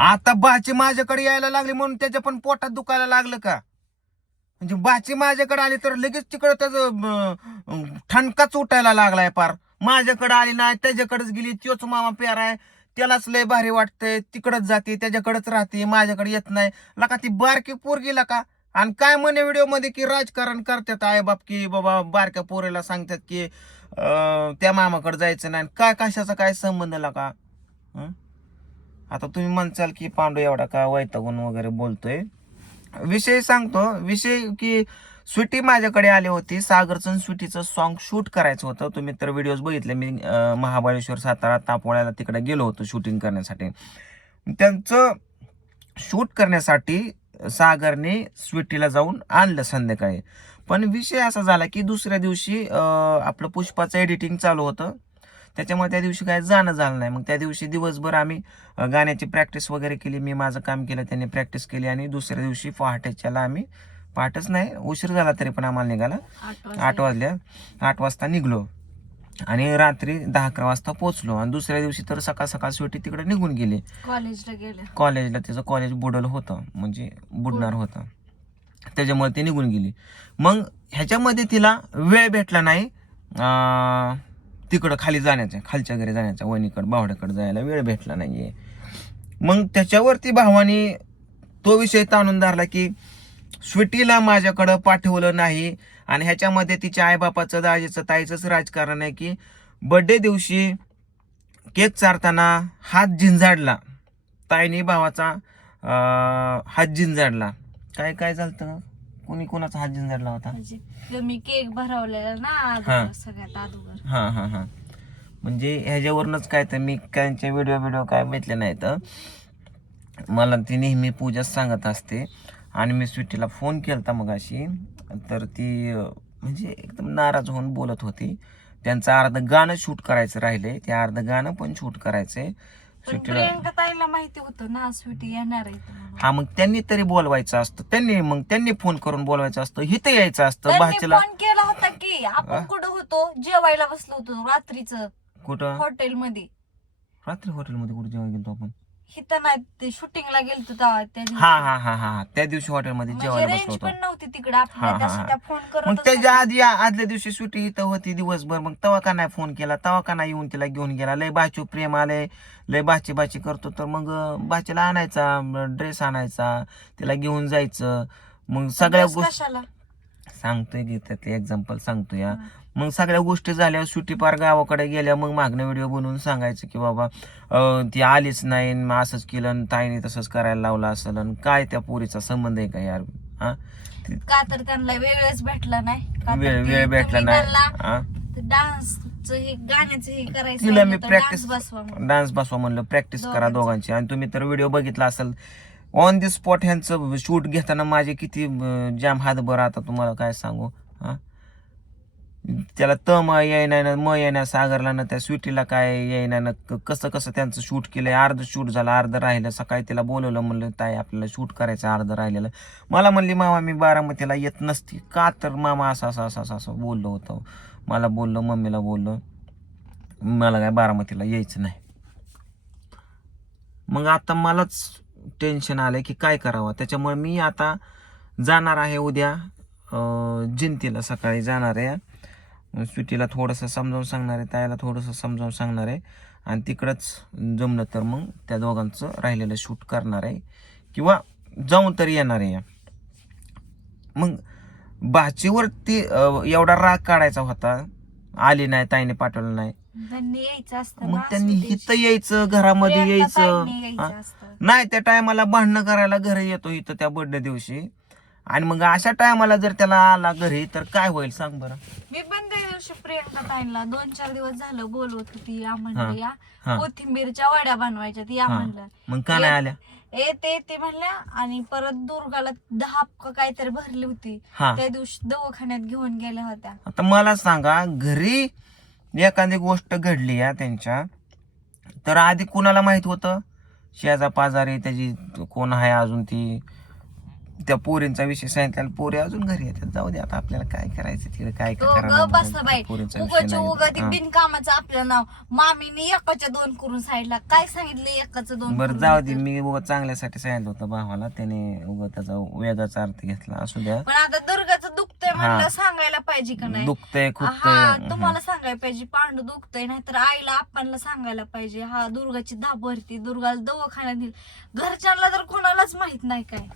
आता बाची माझ्याकडे यायला लागली म्हणून त्याच्या पण पोटात दुखायला लागलं का? म्हणजे बाची माझ्याकडे आली तर लगेच तिकडं त्याचं ठणकाच उठायला लागलाय पार. माझ्याकडे आली नाही त्याच्याकडेच गेली तोच मामा प्यार आहे. त्यालाच लय भारी वाटतंय तिकडच जाते त्याच्याकडेच राहते माझ्याकडे येत नाही. लका ती बारकी पोर गेला का आणि काय म्हणे व्हिडिओमध्ये की राजकारण करतात आई बाप की बाबा बारक्या पोरेला सांगतात की त्या मामाकडे जायचं नाही. काय कशाचा काय संबंध का आता तुम्ही म्हणचाल की पांडू एवढा का वैतागून वगैरे बोलतोय. विषय सांगतो विषय की स्वीटी माझ्याकडे आली होती. सागरचं स्वीटीचं सॉन्ग शूट करायचं होतं. तुम्ही तर व्हिडिओज बघितले. मी महाबळेश्वर सातारा तापोळ्याला तिकडे गेलो होतो शूटिंग करण्यासाठी. त्यांचं शूट करण्यासाठी सागरने स्वीटीला जाऊन आणलं संध्याकाळी. पण विषय असा झाला की दुसऱ्या दिवशी आपलं पुष्पाचं एडिटिंग चालू होतं. त्याच्यामुळे त्या दिवशी काय जाणं झालं नाही. मग त्या दिवशी दिवसभर आम्ही गाण्याची प्रॅक्टिस वगैरे केली. मी माझं काम केलं त्यांनी प्रॅक्टिस केली आणि दुसऱ्या दिवशी पहाटेच्याला आम्ही पहाटच नाही उशीर झाला तरी पण आम्हाला निघाला आठ वाजल्या आठ वाजता निघलो. आणि रात्री दहा अकरा वाजता पोहोचलो. आणि दुसऱ्या दिवशी तर सकाळ सकाळ शेवटी तिकडे निघून गेले. कॉलेजला गेले. कॉलेजला त्याचं कॉलेज बुडलं होतं म्हणजे बुडणार होतं. त्याच्यामुळे ते निघून गेली. मग ह्याच्यामध्ये तिला वेळ भेटला नाही. तिकडं खाली जाण्याचा खालच्या घरी जाण्याचा वणीकडं बावड्याकडे जायला वेळ भेटला नाहीये. मग त्याच्यावरती भावानी तो विषय ताणून धरला की स्वीटीला माझ्याकडं पाठवलं नाही आणि ह्याच्यामध्ये तिच्या आईबापाचं दाजीचं ताईचंच राजकारण आहे की बड्डे दिवशी केक चारताना हात झिंजाडला. ताईने भावाचा हात झिंजाडला. काय काय झालं कोणी कोणाचा हात झिंजाडला होता? म्हणजे ते मी केक भरवलेला ना हा. अगोदर, सगळ्यात अगोदर. हा हा हा. म्हणजे ह्याच्यावरूनच काय तर मी त्यांचे व्हिडिओ व्हिडिओ काय भेटले नाहीत. मला ती नेहमी पूजा सांगत असते. आणि मी स्वीटीला फोन केलता मग अशी तर ती अं, म्हणजे एकदम नाराज होऊन बोलत होती. त्यांचं अर्ध गाणं शूट करायचं राहिलंय ते अर्ध गाणं पण शूट करायचंय. पण स्वीटीला प्रियंका ताईला माहिती होतं ना स्वीटी येणार आहे इथं म्हणून. हा मग त्यांनी तरी बोलवायचं असतं. त्यांनी मग त्यांनी फोन करून बोलवायचं असतं. इथं यायचं असतं त्यांनी भाचीला. फोन केला होता की? आपण कुठं होतो? जेवायला बसलो होतो रात्रीच. कुठं? हॉटेल मध्ये. रात्री हॉटेलमध्ये कुठं जेवायला गेलो आपण? हिथं नाही ते शूटिंगला गेलतो तेव्हा त्या दिवशी. हा हा हा हा त्या दिवशी हॉटेलमध्ये म्हणजे जेवायला बसलो रेंज होतो. पण नव्हती तिकडे हा, आपल्या हा, तशा हा. त्या फोन मग करत त्याच्या आधी आदल्या दिवशी सुट्टी इथं होती दिवसभर. मग तवा का नाही फोन केला? तवा का नाही येऊन तिला घेऊन गेला? लय बाचू प्रेम आले लय बाची बाची करतो. तर मग अं, बाचीला आणायचा ड्रेस आणायचा तिला घेऊन जायचं. मग सगळ्या गोष्टी कशाला? सांगतोय की त्यातले एक्झाम्पल सांगतोय. मग सगळ्या गोष्टी झाल्या सुट्टी पार गावाकडे गेल्या मग मागणं व्हिडिओ बनवून सांगायचं की बाबा ती आलीच नाही मग असंच केलं आणि ताईने तसंच करायला लावलं असेल आणि काय त्या पोरीचा संबंध आहे का यार? हा? का तर त्यांना वेळच भेटला नाही. का तर वेळ ती- वेळ भेटला नाही. त्यांना हा? डान्सचं हे गाण्याचं हे करायचं तिला मी प्रॅक्टिस dance बसवा म्हणून. डान्स बसवा म्हणलं प्रॅक्टिस करा दोघांचं. दोघांची. आणि तुम्ही तर व्हिडिओ बघितला असेल ऑन दी स्पॉट ह्यांचं शूट घेताना माझे किती अं, जाम हात बरं आता तुम्हाला काय सांगू? हा? त्याला त म येईना ना म येईना सागरला ना त्या स्वीटीला काय येईना न कसं कसं त्यांचं शूट केलंय अर्ध शूट झालं अर्ध राहिलं सकाळी तिला बोलवलं म्हणलं ताई आपल्याला शूट करायचं अर्ध राहिलेलं. मला म्हणली मामा मी बारामतीला येत नसती. का तर? मामा असं असं असं असं असं बोललो होतं. मला बोललो मम्मीला बोललो मला काय बारामतीला यायचं नाही. मग आता मलाच टेन्शन आलं की काय करावं? त्याच्यामुळे मी आता जाणार आहे उद्या जिंतीला सकाळी जाणार आहे. स्वीटीला थोडंसं समजावून सांगणार आहे ताईला थोडंसं समजावून सांगणार आहे. आणि तिकडंच जमलं तर मग त्या दोघांचं राहिलेलं शूट करणार आहे. किंवा जाऊन तरी येणार आहे. मग भाचीवरती एवढा राग काढायचा होता. आली नाही ताईने पाठवलं नाही. त्यांनी यायचं असतं मग त्यांनी. इथं यायचं घरामध्ये यायचं. नाही त्या टायमाला भांडणं करायला घरी येतो इथं त्या बर्थडे दिवशी. आणि मग अशा टायमाला जर त्याला आला घरी तर काय होईल सांग बरं? मी पण त्या दिवशी प्रियंका ताईंला. दोन चार दिवस झालं बोलवत होती या म्हणलं या. हा. कोथिंबीरच्या वड्या बनवायच्या या हा. म्हणलं. मग का नाही आल्या? येते ते म्हणल्या आणि परत दुर्गाला दहा का काहीतरी भरली होती. हा. त्या दिवशी दवाखान्यात घेऊन गेल्या होत्या. आता मला सांगा घरी एखादी गोष्ट घडली या त्यांच्या तर आधी कुणाला माहीत होतं? शेजा पाजारी त्याची कोण आहे अजून ती? त्या पोरींचा विषय सांगितला पोरी अजून घरी येतात. जाऊ दे आता आपल्याला काय करायचं तिकडे काय काय करायला बसला बाई. पोरींचा विषय उगाच नाही. उगा ती हा. बिनकामाचं आपलं नाव. मामीने एकाच्या दोन करून साईडला काय सांगितलं एकाचं दोन बरं करून? जाऊ दे. मी उगा चांगल्यासाठी सांगितलं होतं भावाला. त्याने उगा त्याचा वेगळाचा अर्थ घेतला. असू द्या. पण आता दुर्गाचं दुखतंय म्हणलं हा. सांगायला पाहिजे का नाही? दुखतंय हा खुपतंय. तुम्हाला सांगायला पाहिजे. पांडू दुखतंय नाहीतर आईला आपणला सांगायला पाहिजे. हा दुर्गाची धाप भरती दुर्गाला दवाखान्यात नेल. घरच्यांना तर कोणालाच माहीत नाही काय.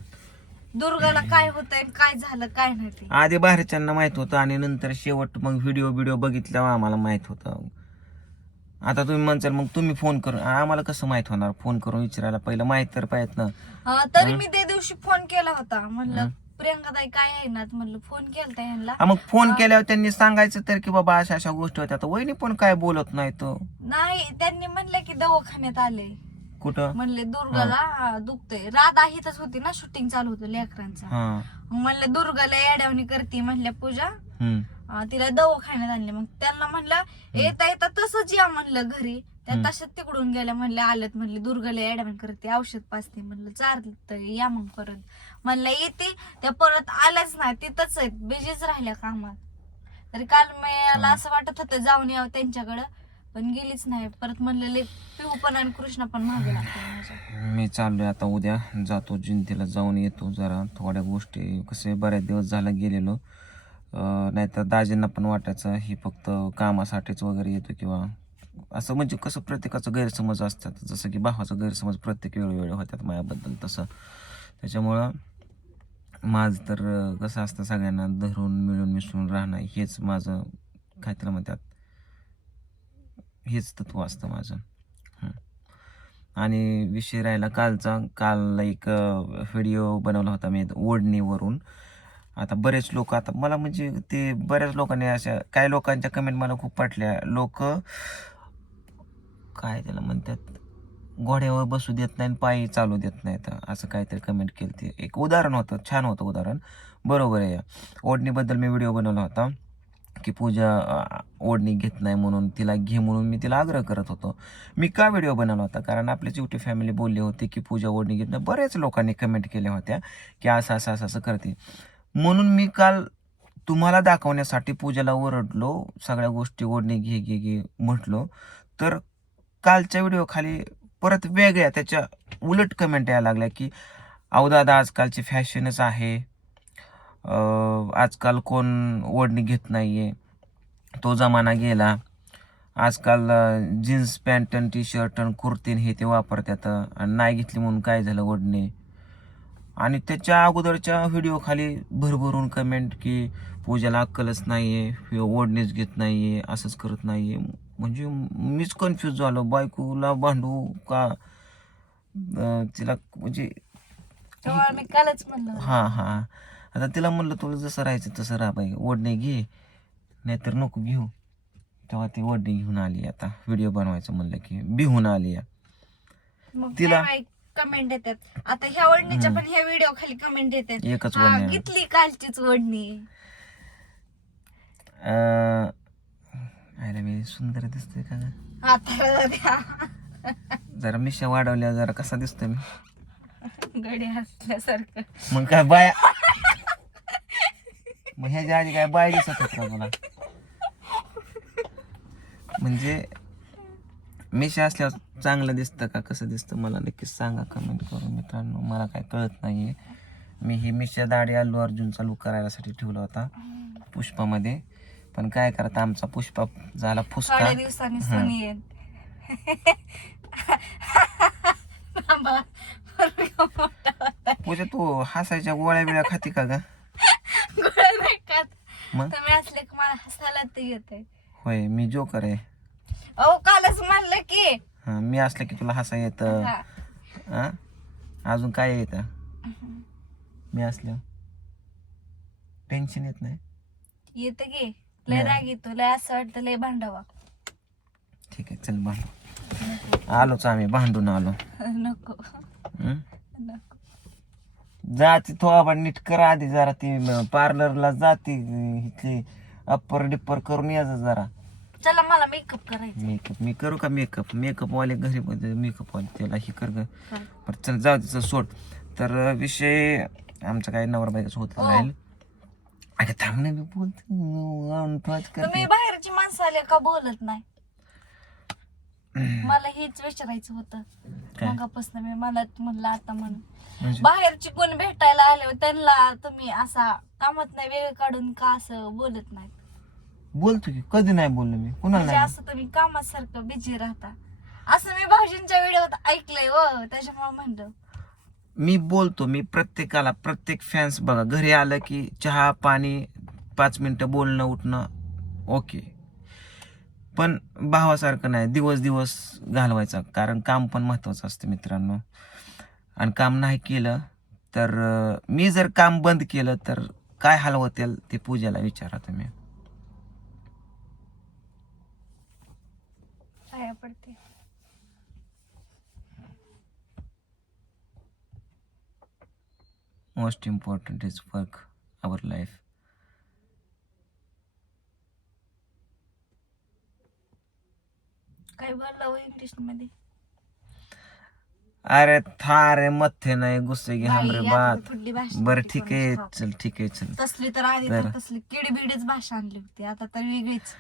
दुर्गाला काय होतंय काय झालं काय नाही ते. आधी बाहेरच्यांना माहीत होतं आणि नंतर शेवट मग व्हिडिओ व्हिडिओ बघितल्यावर आम्हाला माहीत होतं. आता तुम्ही म्हणसाल मग तुम्ही फोन करून आम्हाला कसं माहीत होणार? फोन करून विचारायला पहिलं माहीत तर पाहिजे ना. तरी मी त्या दिवशी फोन केला होता. म्हणलं प्रियंकाताई काय आहे ना? म्हणलं फोन केलता ह्यांना हा, मग फोन केल्यावर त्यांनी सांगायचं तर की बाबा अशा अशा गोष्टी होत्या. आता वहिनी पण काय बोलत नाही तो नाही त्यांनी म्हणलं की दवाखान्यात आले. कुठं? म्हणले दुर्गाला दुखतंय. राधा हिथच होती ना शूटिंग चालू होतं लेकरांचं. हा. मग म्हणलं दुर्गाला येड्यावणी करते. म्हणल्या पूजा. हम्म. अं, तिला दवाखान्यात आणले. मग त्यांना म्हणलं येता येता तसंच या म्हणलं घरी. त्या हम्म. तशाच तिकडून गेल्या म्हणले आलेत म्हणले दुर्गाला ऍडमिट करते औषध पाजते. म्हणलं चालतं या मग परत. म्हणलं येते. त्या परत आल्याच नाही तिथंच आहेत. बिझीच राहिल्या कामात. तरी काल मला असं वाटत होतं जाऊन यावं त्यांच्याकडं. पण गेलीच नाही. परत म्हणलेले पिऊ पण आणि कृष्णा पण मागे माझ्या. मी चाललोय आता उद्या. जातो जिंतीला जाऊन येतो जरा. थोड्या गोष्टी कसे बऱ्याच दिवस झालं गेलेलो. अं, नाहीतर दाजींना पण वाटायचं ही फक्त कामासाठीच वगैरे येतो किंवा असं म्हणजे कसं प्रत्येकाचं गैरसमज असतात. जसं की भावाचा गैरसमज प्रत्येक वेळोवेळी होतात माझ्याबद्दल तसं. त्याच्यामुळं माझं तर अं, कसं असतं सगळ्यांना धरून मिळून मिसळून राहणं हेच माझं काय त्याला म्हणतात हेच तत्व असतं माझं. आणि विषय राहिला कालचा. काल एक व्हिडिओ बनवला होता मी ओढणीवरून. आता बरेच लोक आता मला म्हणजे ते बऱ्याच लोकांनी अशा काही लोकांच्या कमेंट मला खूप पटल्या. लोक काय त्याला म्हणतात? घोड्यावर बसू देत नाही आणि पायी चालू देत नाहीत. असं काहीतरी कमेंट केली ते एक उदाहरण होतं. छान होतं उदाहरण. बरोबर आहे. ओढणीबद्दल मी व्हिडिओ बनवला होता. की पूजा ओढणी घेत नाही म्हणून तिला घे म्हणून मी तिला आग्रह करत होतो. मी का व्हिडिओ बनवला होता? कारण आपल्या चिवटी फॅमिली बोलली होती की पूजा ओढणी घेत नाही. बरेच लोकांनी कमेंट केल्या होत्या की असं असं असं असं करते. म्हणून मी काल तुम्हाला दाखवण्यासाठी पूजेला ओरडलो सगळ्या गोष्टी ओढणी घे घे घे म्हटलो. तर कालच्या व्हिडिओ खाली परत वेगळ्या त्याच्या उलट कमेंट यायला लागल्या की अहो दादा आजकालची फॅशनच आहे. आजकाल कोण ओढणी घेत नाहीये. तो जमाना गेला. आजकाल जीन्स पॅन्ट टी शर्ट आणि कुर्तीन हे ते वापरतात आणि नाही घेतली म्हणून काय झालं ओढणी? आणि त्याच्या अगोदरच्या व्हिडिओ खाली भरभरून कमेंट की पूजाला अक्कलच नाहीये हे ओढणीच घेत नाहीये असंच करत नाहीये. म्हणजे मीच कन्फ्यूज झालो. बायकोला भांडू का? तिला म्हणजे. हा हा. आता तिला म्हणलं तुला जसं राहायचं तसं राहा बाई ओढणे घे नाहीतर नको घेऊ. तेव्हा ती ओढणी घेऊन आली आता व्हिडिओ बनवायचं म्हणलं की बिहून आली मग तिला- कमेंट येतात आता ह्या ओढणीच्या पण ह्या व्हिडिओ खाली कमेंट येतात एकच हा, ओढणी घेतली कालचीच ओढणी अं, आयला मी सुंदर दिसतोय का ग? आता द्या. जरा मिशा वाढवल्या जरा कसा दिसतोय मी. गडी असल्यासारखं मग काय बाया मग ह्याच्या आधी काय बाय दिसत होत का तुला? म्हणजे मिशा असल्यावर चांगलं दिसतं का? कसं दिसतं? मला नक्कीच सांगा कमेंट करून मित्रांनो. मला काय कळत नाहीये. मी ही मिशा दाढी अल्लू अर्जुन चालू करायसाठी ठेवला होता पुष्पामध्ये. पण काय करता आमचा पुष्पा झाला फुसका. दिवसांनी सोनी येईल. पूजा तू हसायच्या गोळ्या बिळ्या खाती का ग? नाही. मग? तुम्ही असले की मला हसायला ते येते होय मी जोकर आहे. अहो कालच म्हणलं की. हा मी असलं की तुला हसा येतं. हा. अजून काय येतं मी असल्या टेन्शन येत नाही. येतं की. लय राग येतो लय असं वाटतं लय भांडावा. ठीक आहे चल भांडू. आलोच आम्ही भांडून आलो. नको. हं? नको. जाती तो आपण नीट कर आधी जरा ती पार्लरला जाती इथली अप्पर डिप्पर करून यायचं जरा. चला मला मेकअप करायचं मेकअप मी करू का मेकअप मेकअप वाले घरी मेकअप वाले त्याला ही कर ग. बरं चल जाऊ तिचं सोड. तर विषय आमचं काय नवरा बायकोच होत हो. राहील. अगं थांब ना मी बोलतो. तुम्ही बाहेरची माणसं आले का बोलत नाही? मला हेच विचारायचं होतं. काय? मगापासून मी मला म्हणलं आता म्हणून म्हणजे? बाहेरची कोण भेटायला आले त्यांना तुम्ही असा कामात नाही वेळ काढून का असं बोलत नाही? बोलतो की कधी नाही बोललो मी? कुणाला म्हणजे नाही असं तुम्ही कामासारखं बिझी राहता. असं मी भाऊजींच्या व्हिडिओत ऐकलंय व त्याच्यामुळे म्हणलं. मी बोलतो मी प्रत्येकाला प्रत्येक फॅन्स बघा घरी आलं की चहा पाणी पाच मिनिटं बोलणं उठणं ओके पण भावासारखं नाही. दिवस दिवस घालवायचा. कारण काम पण महत्वाचं असतं मित्रांनो. आणि काम नाही केलं तर मी जर काम बंद केलं तर काय हाल होतील ते पूजाला विचारा तुम्ही. पडते. Most important is work our life काय बोललं इंग्लिशमध्ये? अरे था रे मथे नाही गुस्से घे हमरे बाई, बात. भाषा बर ठीक आहे चल ठीक आहे चल. तसली तर आधी तर बरं. तसली किडबिडीच भाषा आणली होती आता तर वेगळीच.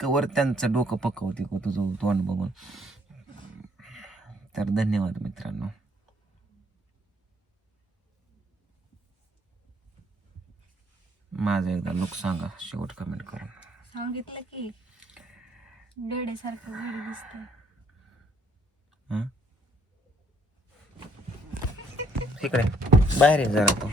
कवर त्यांचं डोकं पकवते को तुझं तोंड बघून. तर धन्यवाद मित्रांनो. माझं एकदा लुक सांगा शेवट कमेंट करून. सांगितलं की डेडे सारखं घरी दिसतंय. हं? इकडे बाहेर ये जरा तू.